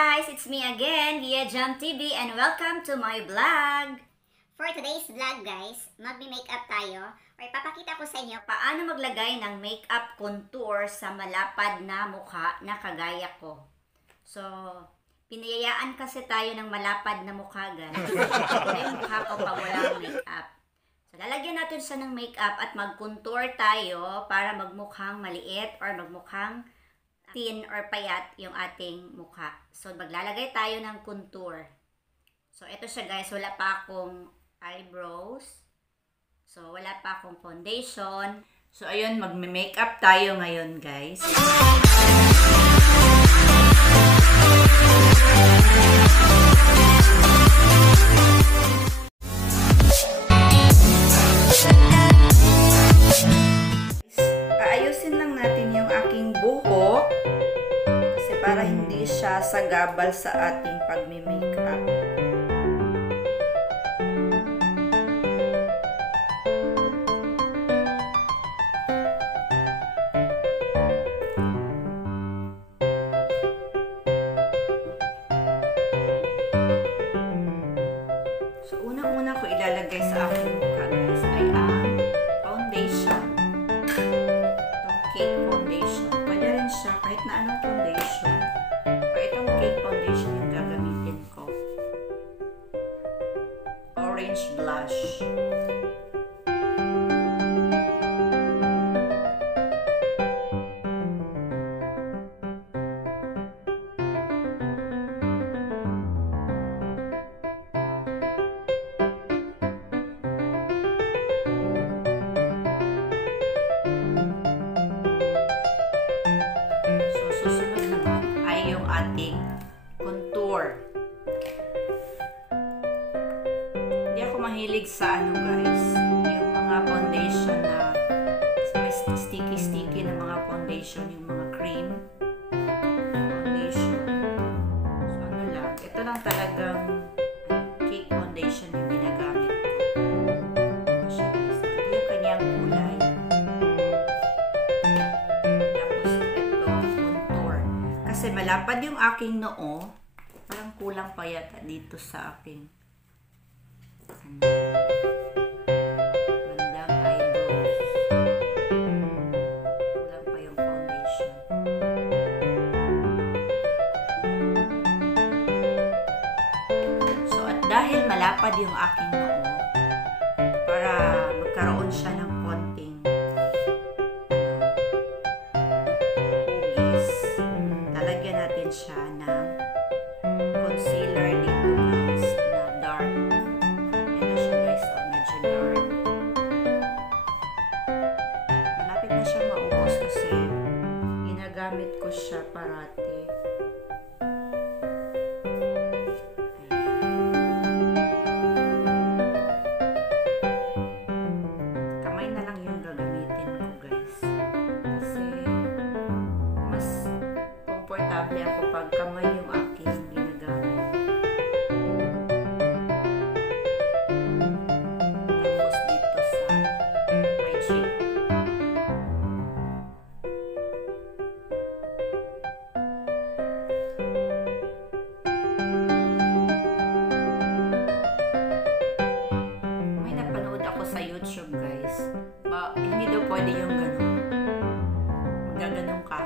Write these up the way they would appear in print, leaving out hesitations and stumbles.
guys! It's me again, Geah TV, and welcome to my vlog! For today's vlog guys, magme-makeup tayo or ipapakita ko sa inyo paano maglagay ng makeup contour sa malapad na mukha na kagaya ko. So, pinayayaan kasi tayo ng malapad na mukha guys. Ito yung mukha ko pag walang makeup. So, lalagyan natin siya ng makeup at mag-contour tayo para magmukhang maliit or magmukhang thin or payat yung ating mukha. So, maglalagay tayo ng contour. So, ito siya guys. Wala pa akong eyebrows. So, wala pa akong foundation. So, ayun, magme-makeup tayo ngayon guys. Aayusin lang natin yung aking buhok kasi para hindi siya sagabal sa ating pagme-makeup. So, unang-una ko ilalagay sa aking mukha guys ay ang foundation. Itong cake foundation. Pwede rin siya kahit na anong foundation. Pero itong cake foundation yung gagamitin ko. Orange blush. Ating contour. Hindi ako mahilig sa ano guys, yung mga foundation na may sticky na mga foundation, yung mga cream foundation. So ano lang, ito lang talagang cake foundation yung ginagamit ko. Ito yung kanyang kulay. Kasi malapad yung aking noo, parang kulang pa yata dito sa aking bandang eyebrows. Kulang pa yung foundation. So, at dahil malapad yung aking noo, para magkaroon siya ng konting siya ng concealer dito guys na dark. Ito siya guys, so medyo dark. Malapit na siya maubos kasi ginagamit ko siya parati. Kamay na lang yung gagamitin ko guys. Kasi mas komportable ako pag kamay yung aking ginagamit. Tapos dito sa my cheek. May napanood ako sa YouTube guys. Hindi daw pwede yung ganun. Magaganon ka.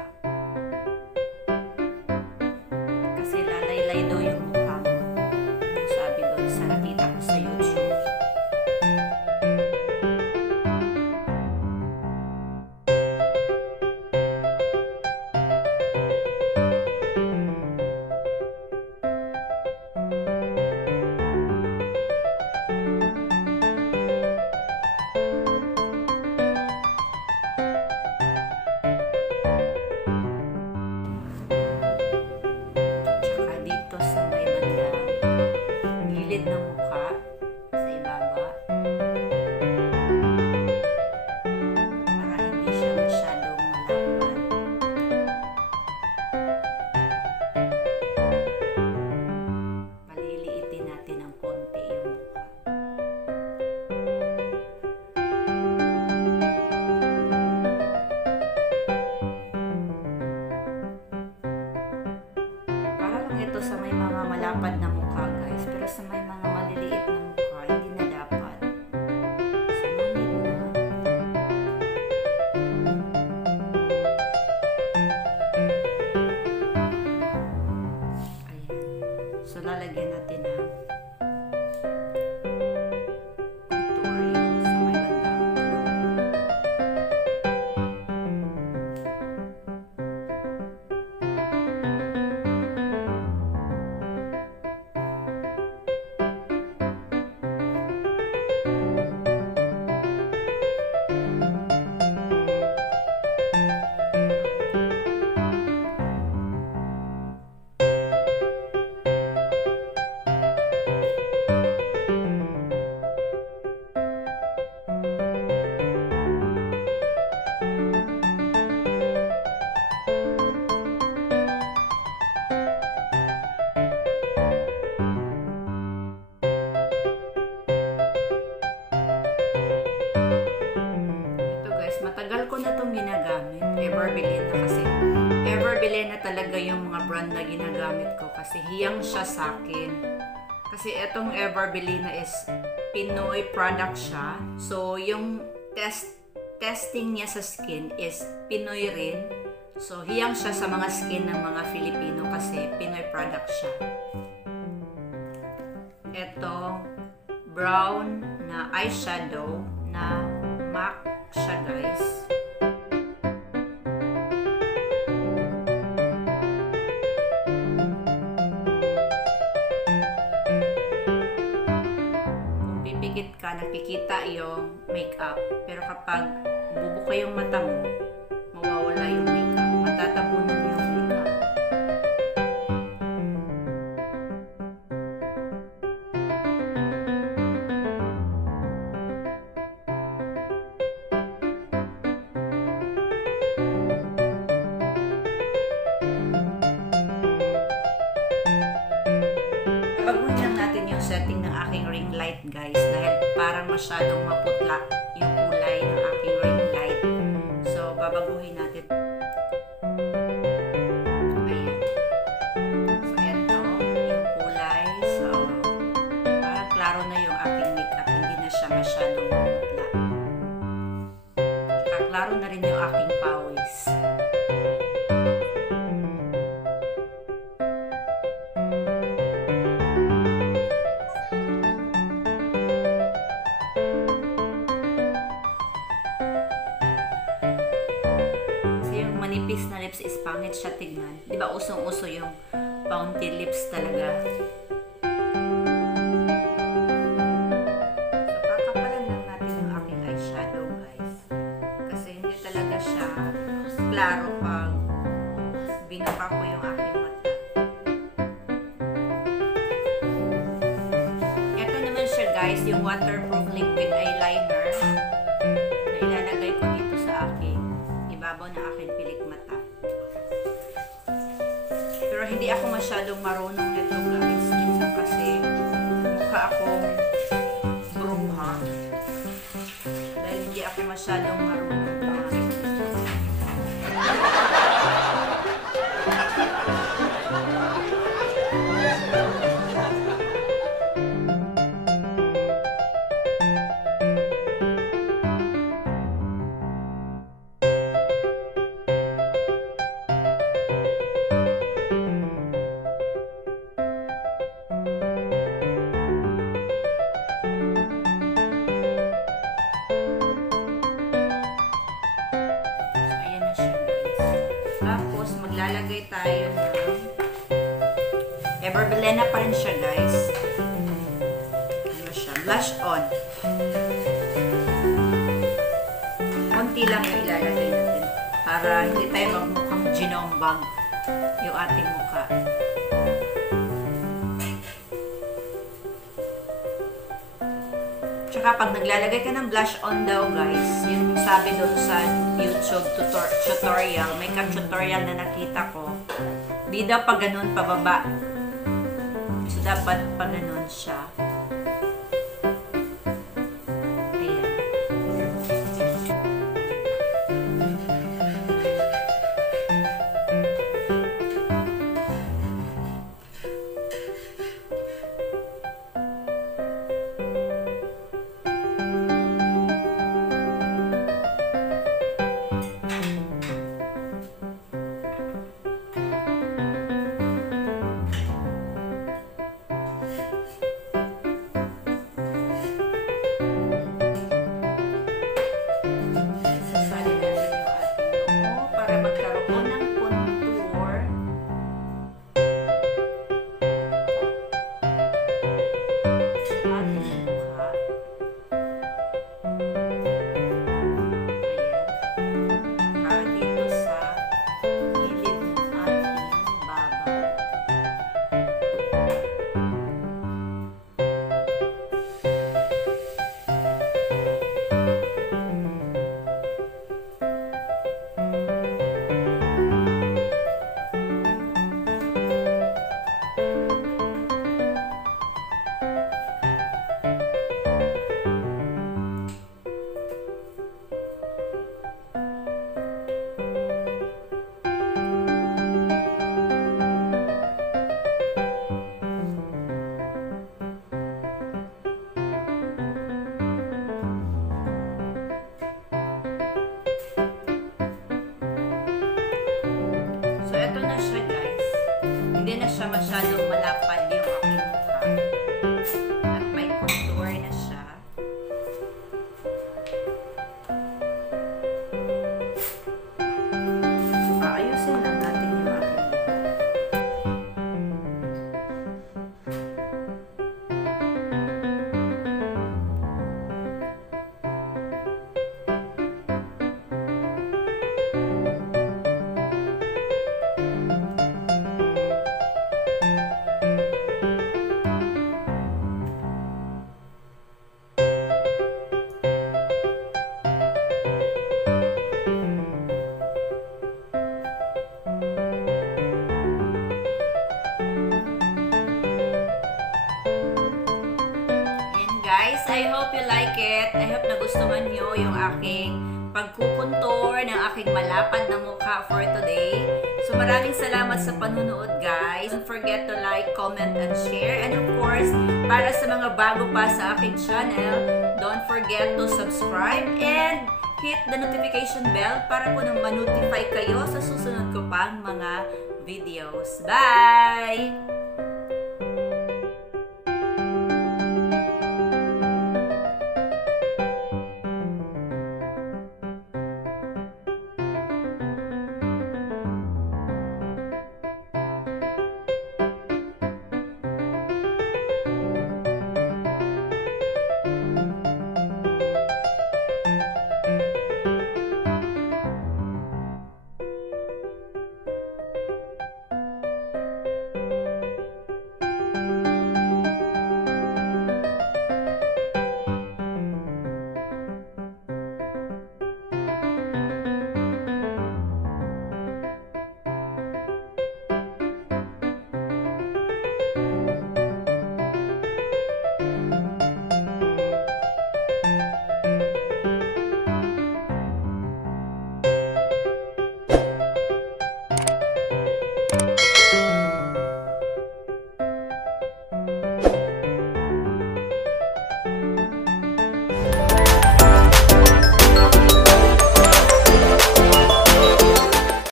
to sa may mga malapad na mukha guys. Pero sa may mga maliliit na mukha, hindi na dapat. So, no need na. Ayan. So, lalagyan natin na matagal ko na itong ginagamit. Ever bilhin na kasi. Ever bilhin na talaga yung mga brand na ginagamit ko kasi hiyang siya sa akin. Kasi itong Ever bilhin na is Pinoy product siya. So, yung testing niya sa skin is Pinoy rin. So, hiyang siya sa mga skin ng mga Filipino kasi Pinoy product siya. Ito, brown na eyeshadow na MAC siya guys. Kung pipikit ka, nakikita yung makeup. Pero kapag bubuka yung mata mo, mawawala yung makeup. Matatabunan yung makeup. Baguhin lang natin yung setting ng aking ring light guys dahil parang masyadong maputla yung kulay ng aking ring light. So, babaguhin natin. Ayan. So, ito yung kulay. So, parang klaro na yung aking makeup. Hindi na siya masyadong maputla. Saka klaro na rin yung aking pawis. Manipis na lips is pangit siya tignan. Di ba usong-uso yung fountain lips talaga. So, kakapalan lang natin yung aking eyeshadow guys. Kasi hindi talaga siya klaro pag binuka ko yung aking mata. Ito naman siya guys, yung waterproof liquid eyeliner na ilalagay ko dito sa aking ibabaw na aking pilik mata. Pero hindi ako masyadong marunong nito guys. Minsan kasi mukha akong bruha. Dahil hindi ako masyadong marunong. Maglalagay tayo ng Ever bilhin na pa rin siya guys. Ano siya? Blush on. Konti lang yung ilalagay natin para hindi tayo magmukhang ginombag yung ating mukha. Tsaka pag naglalagay ka ng blush on daw guys, yung sabi doon sa YouTube tutorial, makeup tutorial na nakita ko, di daw pag ganun pababa. So dapat pag ganun siya. Ayan. siya masyadong malapad yung aking mukha. At may contour na siya. So, aayusin lang natin yung aking mukha. Guys, I hope you like it. I hope nagustuhan nyo yung aking pagkukontour ng aking malapad na mukha for today. So maraming salamat sa panunood guys. Don't forget to like, comment, and share. And of course, para sa mga bago pa sa aking channel, don't forget to subscribe and hit the notification bell para po nang ma-notify kayo sa susunod ko pang mga videos. Bye!